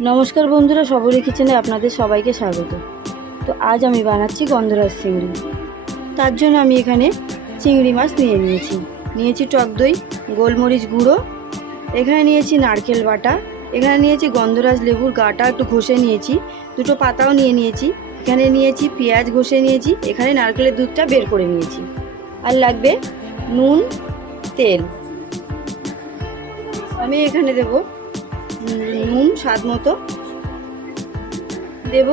নমস্কার বন্ধুরা, সবরি কিচেনে আপনাদের সবাইকে স্বাগত। তো আজ আমি বানাচ্ছি গন্ধরাজ চিংড়ি। তার জন্য আমি এখানে চিংড়ি মাছ নিয়ে নিয়েছি। নিয়েছি টক দই, গোলমরিচ গুঁড়ো, এখানে নিয়েছি নারকেল বাটা, এখানে নিয়েছি গন্ধরাজ লেবুর গাটা একটু ঘষে নিয়েছি, দুটো পাতাও নিয়ে নিয়েছি, এখানে নিয়েছি পেঁয়াজ ঘষে নিয়েছি, এখানে নারকেলের দুধটা বের করে নিয়েছি। আর লাগবে নুন, তেল। আমি এখানে দেবো স্বাদ মতো। দেব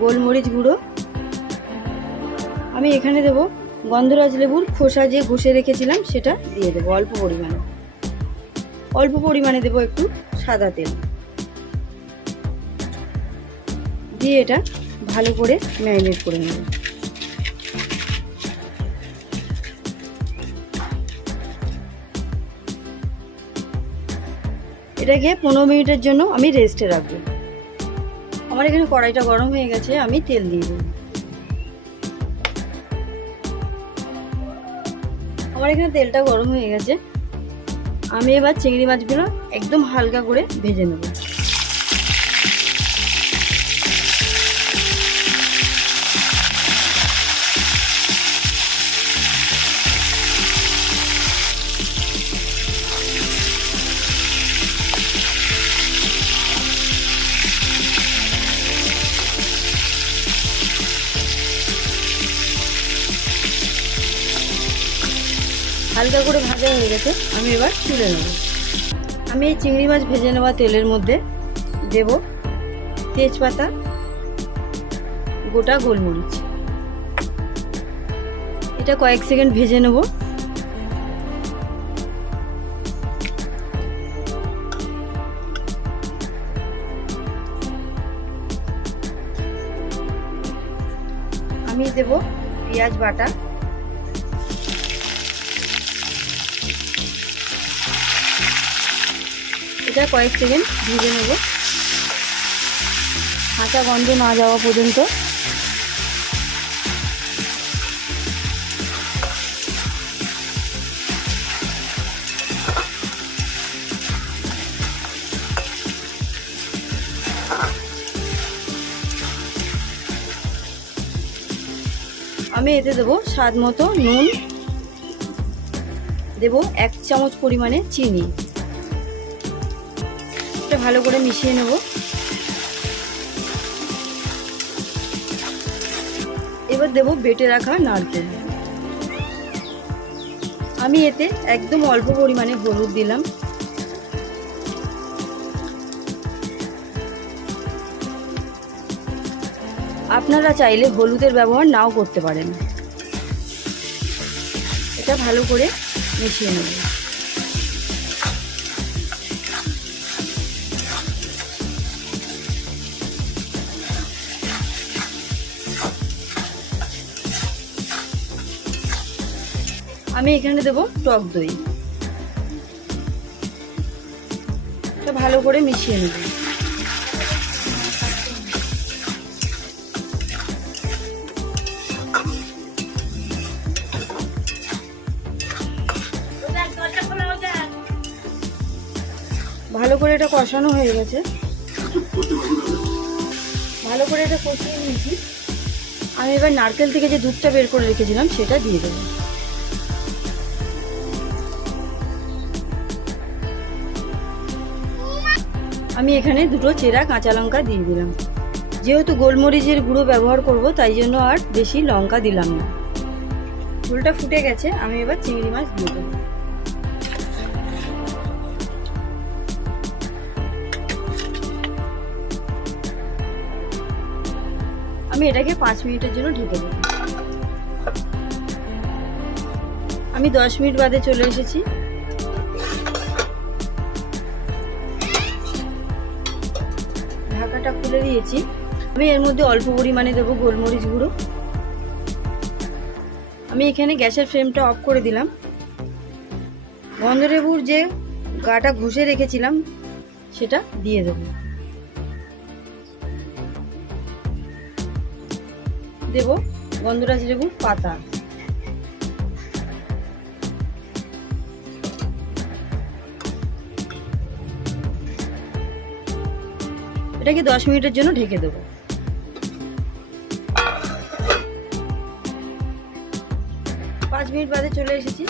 গোলমরিচ গুঁড়ো। আমি এখানে দেব গন্ধরাজ লেবুর খোসা যে ঘষে রেখেছিলাম, সেটা দিয়ে দেবো অল্প পরিমাণে। অল্প পরিমাণে দেবো একটু সাদা তেল। দিয়ে এটা ভালো করে ম্যারিনেট করে নেব। এটাকে পনেরো মিনিটের জন্য আমি রেস্টে রাখব। আমার এখানে কড়াইটা গরম হয়ে গেছে, আমি তেল দিয়ে দেবো। আমার এখানে তেলটা গরম হয়ে গেছে। আমি এবার চিংড়ি মাছগুলো একদম হালকা করে ভেজে নেব। হালকা করে ভাজা হয়ে গেছে, আমি এবার তুলে নেব। আমি এই চিংড়ি মাছ ভেজে নেওয়া তেলের মধ্যে দেব তেজপাতা, গোটা গোলমরিচ। এটা কয়েক সেকেন্ড ভেজে নেব। আমি দেব পেঁয়াজ বাটা। এটা কয়েক সেকেন্ড ভেজে নেব। কাঁচা গন্ধ না যাওয়া পর্যন্ত। আমি এতে দেবো স্বাদ মতো নুন। দেবো এক চামচ পরিমাণে চিনি। এটা ভালো করে মিশিয়ে নেব। এবার দেব বেটে রাখা নারকেল। আমি এতে একদম অল্প পরিমাণে হলুদ দিলাম। আপনারা চাইলে হলুদের ব্যবহার নাও করতে পারেন। এটা ভালো করে মিশিয়ে নেব। আমি এখানে দেব টক দই। ভালো করে মিশিয়ে নেব। ভালো করে এটা কষানো হয়ে গেছে। ভালো করে এটা কষিয়ে নিয়েছি। আমি এবার নারকেল থেকে যে দুধটা বের করে রেখেছিলাম, সেটা দিয়ে দেবো। আমি এখানে দুটো চেরা কাঁচা লঙ্কা দিয়ে দিলাম। যেহেতু গোলমরিচের গুঁড়ো ব্যবহার করব, তাই জন্য আর বেশি লঙ্কা দিলাম না। ঝোলটা ফুটে গেছে, আমি এবার চিংড়ি মাছ দিয়ে দেবো। আমি এটাকে পাঁচ মিনিটের জন্য ঢেকে দেবো। আমি দশ মিনিট বাদে চলে এসেছি। ঢাকাটা খুলে দিয়েছি। আমি এর মধ্যে অল্প পরিমাণে দেবো গোলমরিচ গুঁড়ো। আমি এখানে গ্যাসের ফ্লেমটা অফ করে দিলাম। গন্ধলেবুর যে গাটা ঘষে রেখেছিলাম, সেটা দিয়ে দেবো। দেব গন্ধরাজ লেবুর পাতা। এটাকে দশ মিনিটের জন্য ঢেকে দেবো। পাঁচ মিনিট বাদে চলে এসেছি।